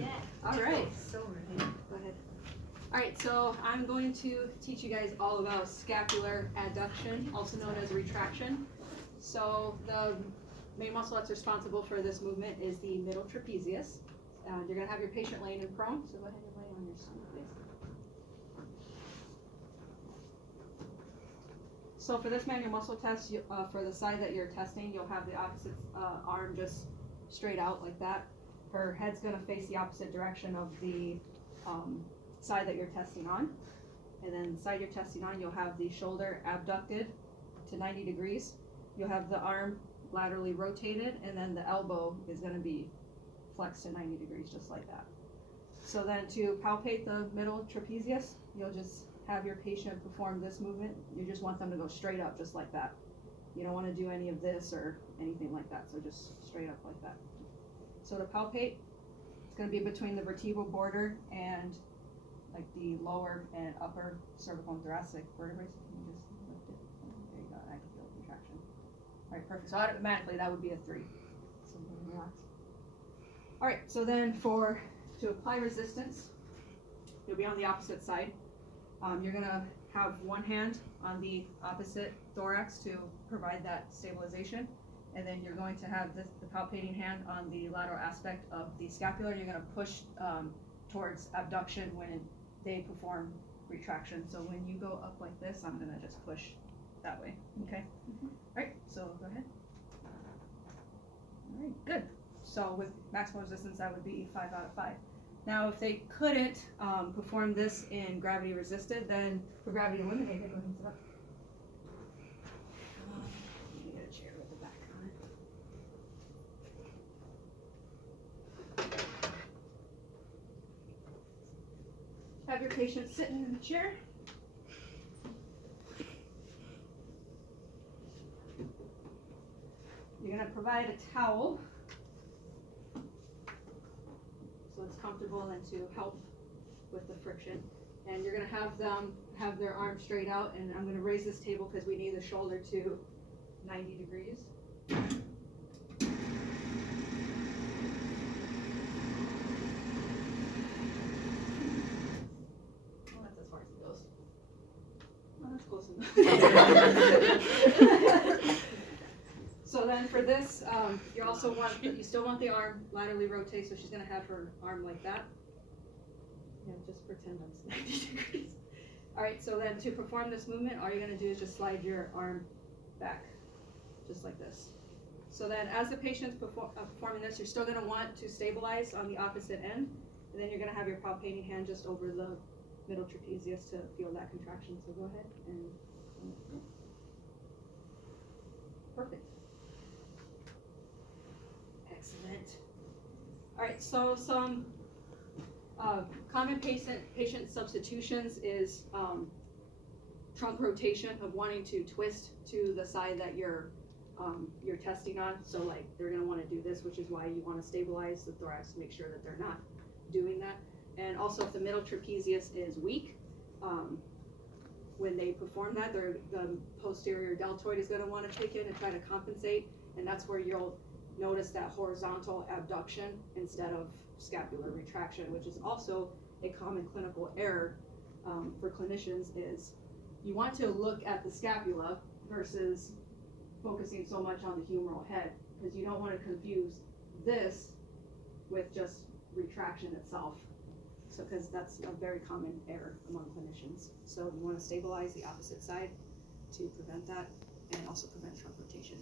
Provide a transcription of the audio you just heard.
Yeah. All right. So ready. Go ahead. All right, so I'm going to teach you guys all about scapular adduction, also known as retraction. So the main muscle that's responsible for this movement is the middle trapezius. You're going to have your patient laying in prone, so go ahead and lay on your stomach, please. So for this manual muscle test, for the side that you're testing, you'll have the opposite arm just straight out like that. Her head's going to face the opposite direction of the side that you're testing on. And then the side you're testing on, you'll have the shoulder abducted to 90 degrees. You'll have the arm laterally rotated, and then the elbow is going to be flexed to 90 degrees, just like that. So then to palpate the middle trapezius, you'll just have your patient perform this movement. You just want them to go straight up, just like that. You don't want to do any of this or anything like that, so just straight up like that. So to palpate, it's going to be between the vertebral border and like the lower and upper cervical and thoracic vertebrae. So you just lift it. There you go. I can feel contraction. All right, perfect. So automatically that would be a 3. So relax. All right. So then to apply resistance, you'll be on the opposite side. You're gonna have one hand on the opposite thorax to provide that stabilization, and then you're going to have the palpating hand on the lateral aspect of the scapula. You're gonna push towards abduction when they perform retraction. So when you go up like this, I'm gonna just push that way. Okay. All right. So go ahead. All right. Good. So with maximal resistance, that would be 5 out of 5. Now, if they couldn't perform this in gravity resisted, then for gravity eliminated, go ahead and sit up. Let me get a chair with the back on it. Have your patient sitting in the chair. You're going to provide a towel so it's comfortable and to help with the friction. And you're going to have them have their arms straight out, and I'm going to raise this table because we need the shoulder to 90 degrees. Well, that's as far as it goes. Well, that's close enough. So then for this, you still want the arm laterally rotate, so she's going to have her arm like that. Yeah, just pretend I'm 90 degrees. All right, so then to perform this movement, all you're going to do is just slide your arm back, just like this. So then as the patient's performing this, you're still going to want to stabilize on the opposite end, and then you're going to have your palpating hand just over the middle trapezius to feel that contraction. So go ahead and perfect. Excellent. All right, so some common patient substitutions is trunk rotation of wanting to twist to the side that you're testing on. So like they're going to want to do this, which is why you want to stabilize the thorax to make sure that they're not doing that. And also if the middle trapezius is weak, when they perform that, the posterior deltoid is going to want to kick in and try to compensate, and that's where you'll notice that horizontal abduction instead of scapular retraction, which is also a common clinical error for clinicians. Is you want to look at the scapula versus focusing so much on the humeral head, because you don't want to confuse this with just retraction itself. So, because that's a very common error among clinicians. So you want to stabilize the opposite side to prevent that and also prevent trunk rotation.